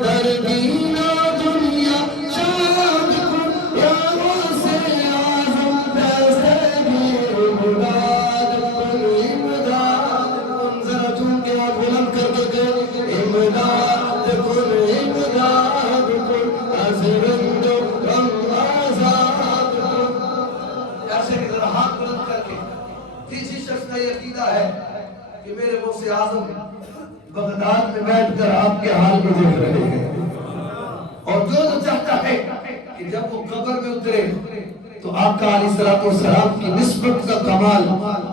दर्दीना दुनिया शाद कुन या गौसे आज़म दस्तगीर इमदाद कुन इमदाद कुन। जरा तुम के हाथ बुलंद करके गए इमदाद कुन अज़रंदो गम आज़ाद कुन। ऐसे जरा हाथ बुलंद करके। तीसरी शख्स का ये अकीदा है कि मेरे गौसे आज़म बगदाद में बैठकर आपके हाल को देख रहे हैं, और जो चाहता है कि जब वो कब्र में उतरे तो आका अलैहिस्सलाम की निस्बत का कमाल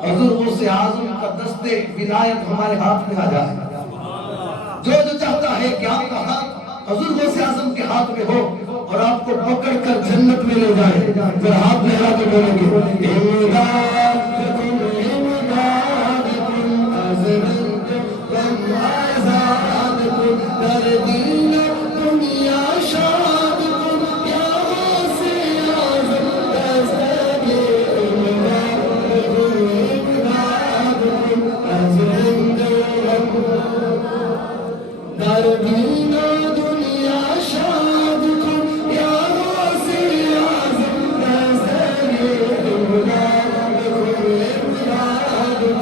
हुज़ूर गौसे आज़म का दस्ते विलायत हमारे हाथ में आ जाए। जो चाहता है कि आपका हाथ हुज़ूर गौसे आज़म के हाथ में हो और आपको पकड़कर जन्नत में ले जाए, फिर हाथ लहरा के बोलेंगे इमदाद कुन इमदाद कुन अज़रंदो गम आज़ाद कुन दर्दीना दुनिया शाद कुन या गौसे आज़म दस्तगीर इमदाद कुन अज़रंदो गम दर्दीना दुनिया शाद कुन या गौसे आज़म दस्तगीर इमदाद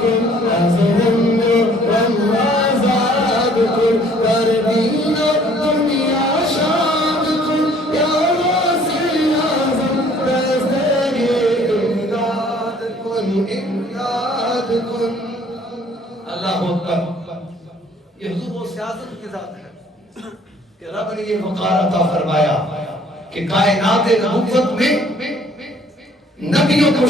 कुन अज़रंदो गम आज़ाद कुन दर्दीना दुनिया शाद कुन या गौसे आज़म दस्तगीर इमदाद कुन अल्लाहु अकबर। ये हुज़ूर गौसे आज़म की ज़ात है कि रब ने ये वक़ार अता फरमाया कि कायनात नबुव्वत में नबियों को